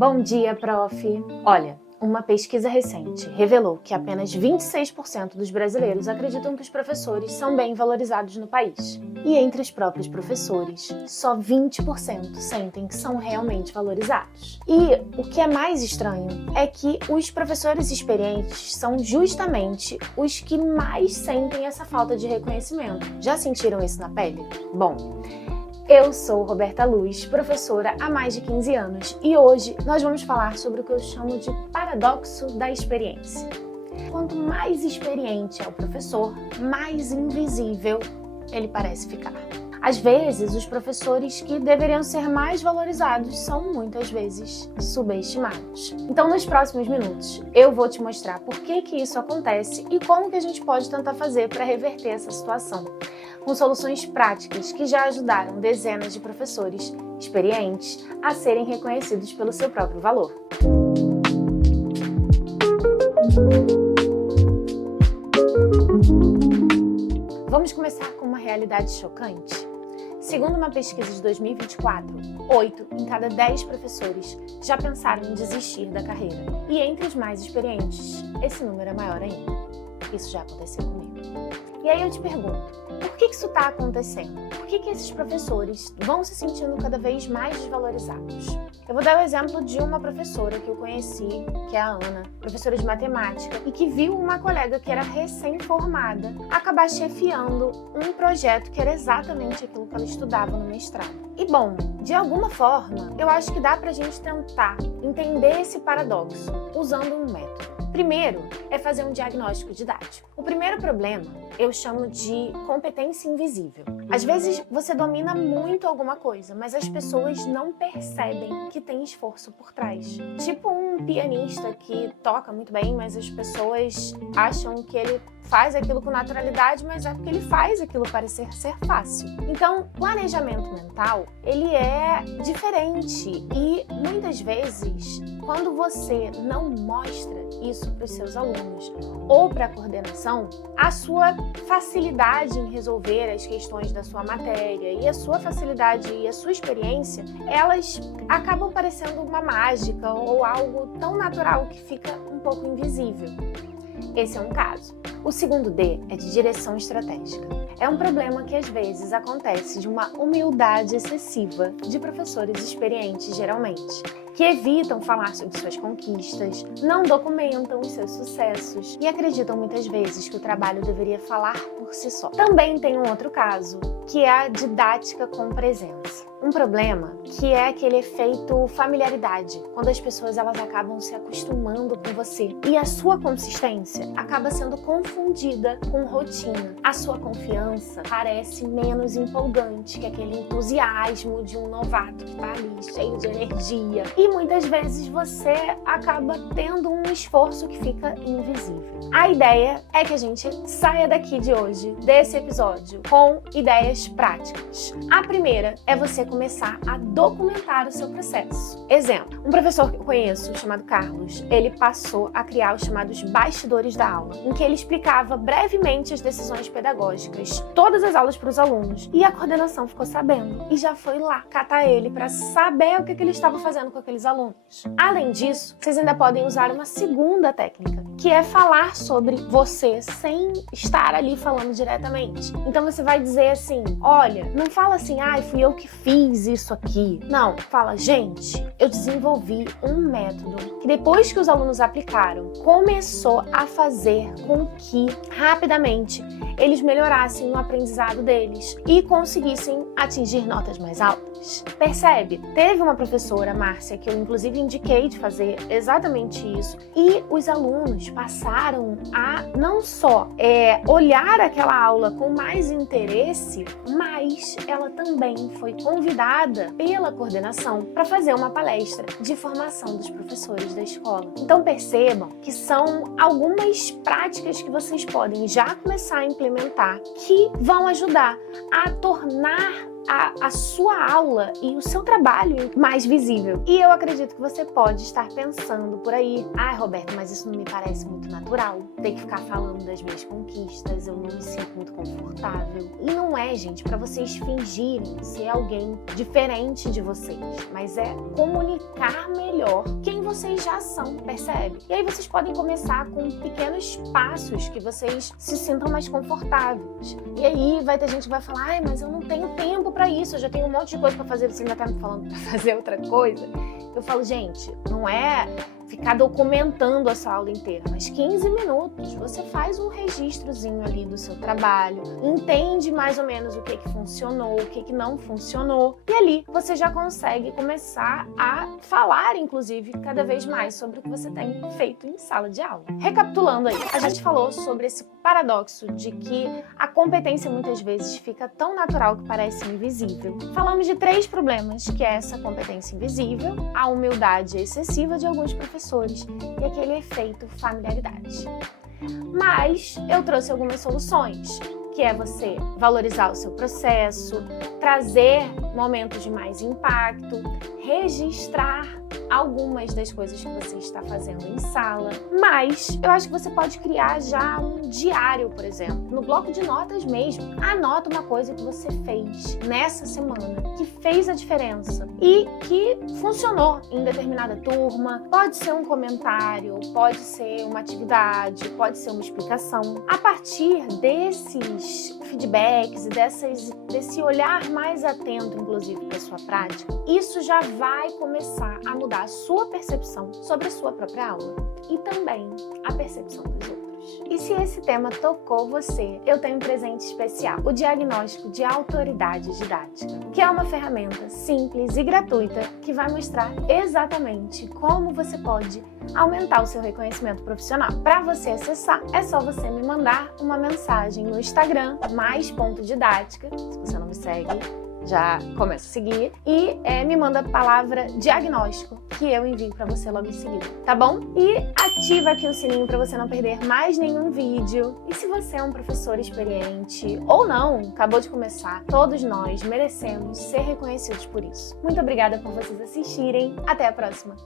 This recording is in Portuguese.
Bom dia, prof. Olha, uma pesquisa recente revelou que apenas 26% dos brasileiros acreditam que os professores são bem valorizados no país. E entre os próprios professores, só 20% sentem que são realmente valorizados. E o que é mais estranho é que os professores experientes são justamente os que mais sentem essa falta de reconhecimento. Já sentiram isso na pele? Bom, eu sou Roberta Luz, professora há mais de 15 anos, e hoje nós vamos falar sobre o que eu chamo de paradoxo da experiência. Quanto mais experiente é o professor, mais invisível ele parece ficar. Às vezes, os professores que deveriam ser mais valorizados são muitas vezes subestimados. Então, nos próximos minutos, eu vou te mostrar por que isso acontece e como que a gente pode tentar fazer para reverter essa situação, com soluções práticas que já ajudaram dezenas de professores experientes a serem reconhecidos pelo seu próprio valor. Vamos começar com uma realidade chocante? Segundo uma pesquisa de 2024, 8 em cada 10 professores já pensaram em desistir da carreira. E entre os mais experientes, esse número é maior ainda. Isso já aconteceu comigo. E aí eu te pergunto, por que isso está acontecendo? Por que esses professores vão se sentindo cada vez mais desvalorizados? Eu vou dar o exemplo de uma professora que eu conheci, que é a Ana, professora de matemática, e que viu uma colega que era recém-formada acabar chefiando um projeto que era exatamente aquilo que ela estudava no mestrado. E bom, de alguma forma, eu acho que dá pra gente tentar entender esse paradoxo usando um método. Primeiro, é fazer um diagnóstico didático. O primeiro problema eu chamo de competência invisível. Às vezes você domina muito alguma coisa, mas as pessoas não percebem que tem esforço por trás. Tipo um pianista que toca muito bem, mas as pessoas acham que ele faz aquilo com naturalidade, mas é porque ele faz aquilo parecer ser fácil. Então, planejamento mental, ele é diferente e muitas vezes, quando você não mostra isso para os seus alunos ou para a coordenação, a sua facilidade em resolver as questões da sua matéria e a sua facilidade e a sua experiência, elas acabam parecendo uma mágica ou algo tão natural que fica um pouco invisível. Esse é um caso. O segundo D é de direção estratégica. É um problema que às vezes acontece de uma humildade excessiva de professores experientes, geralmente, que evitam falar sobre suas conquistas, não documentam os seus sucessos e acreditam muitas vezes que o trabalho deveria falar por si só. Também tem um outro caso, que é a didática com presença. Um problema que é aquele efeito familiaridade, quando as pessoas elas acabam se acostumando com você e a sua consistência acaba sendo confundida com rotina. A sua confiança parece menos empolgante que aquele entusiasmo de um novato que está ali cheio de energia. E muitas vezes você acaba tendo um esforço que fica invisível. A ideia é que a gente saia daqui de hoje, desse episódio, com ideias práticas. A primeira é você começar a documentar o seu processo. Exemplo, um professor que eu conheço, chamado Carlos, ele passou a criar os chamados bastidores da aula, em que ele explicava brevemente as decisões pedagógicas, todas as aulas para os alunos, e a coordenação ficou sabendo e já foi lá catar ele para saber o que ele estava fazendo com aqueles alunos. Além disso, vocês ainda podem usar uma segunda técnica, que é falar sobre você sem estar ali falando diretamente. Então você vai dizer assim, olha, não fala assim, fui eu que fiz isso aqui. Não, fala, gente, eu desenvolvi um método que depois que os alunos aplicaram, começou a fazer com que rapidamente eles melhorassem no aprendizado deles e conseguissem atingir notas mais altas. Percebe? Teve uma professora, Márcia, que eu inclusive indiquei de fazer exatamente isso e os alunos passaram a não só olhar aquela aula com mais interesse, mas ela também foi convidada pela coordenação para fazer uma palestra de formação dos professores da escola. Então percebam que são algumas práticas que vocês podem já começar a implementar que vão ajudar a tornar a sua aula e o seu trabalho mais visível. E eu acredito que você pode estar pensando por aí: ai, Roberta, mas isso não me parece muito natural. Ter que ficar falando das minhas conquistas, eu não me sinto muito confortável. E não é, gente, para vocês fingirem ser alguém diferente de vocês, mas é comunicar melhor quem vocês já são, percebe? E aí vocês podem começar com pequenos passos que vocês se sintam mais confortáveis. E aí vai ter gente que vai falar: ai, mas eu não tenho tempo para isso, eu já tenho um monte de coisa para fazer, você ainda tá me falando para fazer outra coisa? Eu falo: gente, não é ficar documentando a sua aula inteira, mas 15 minutos, você faz um registrozinho ali do seu trabalho, entende mais ou menos o que funcionou, o que não funcionou, e ali você já consegue começar a falar, inclusive, cada vez mais sobre o que você tem feito em sala de aula. Recapitulando aí, a gente falou sobre esse paradoxo de que a competência muitas vezes fica tão natural que parece invisível. Falamos de 3 problemas, que é essa competência invisível, a humildade excessiva de alguns professores e aquele efeito familiaridade. Mas eu trouxe algumas soluções, que é você valorizar o seu processo, trazer momentos de mais impacto, registrar algumas das coisas que você está fazendo em sala. Mas eu acho que você pode criar já um diário, por exemplo, no bloco de notas mesmo. Anota uma coisa que você fez nessa semana, que fez a diferença e que funcionou em determinada turma. Pode ser um comentário, pode ser uma atividade, pode ser uma explicação. A partir desses feedbacks e desse olhar mais atento, inclusive, para a sua prática, isso já vai começar a mudar a sua percepção sobre a sua própria aula e também a percepção dos outros. E se esse tema tocou você, eu tenho um presente especial, o Diagnóstico de Autoridade Didática, que é uma ferramenta simples e gratuita que vai mostrar exatamente como você pode aumentar o seu reconhecimento profissional. Para você acessar, é só você me mandar uma mensagem no Instagram, @mais.didática, se você não me segue, já começa a seguir, e me manda a palavra diagnóstico, que eu envio para você logo em seguida, tá bom? E ativa aqui o sininho para você não perder mais nenhum vídeo. E se você é um professor experiente ou não, acabou de começar, todos nós merecemos ser reconhecidos por isso. Muito obrigada por vocês assistirem, até a próxima!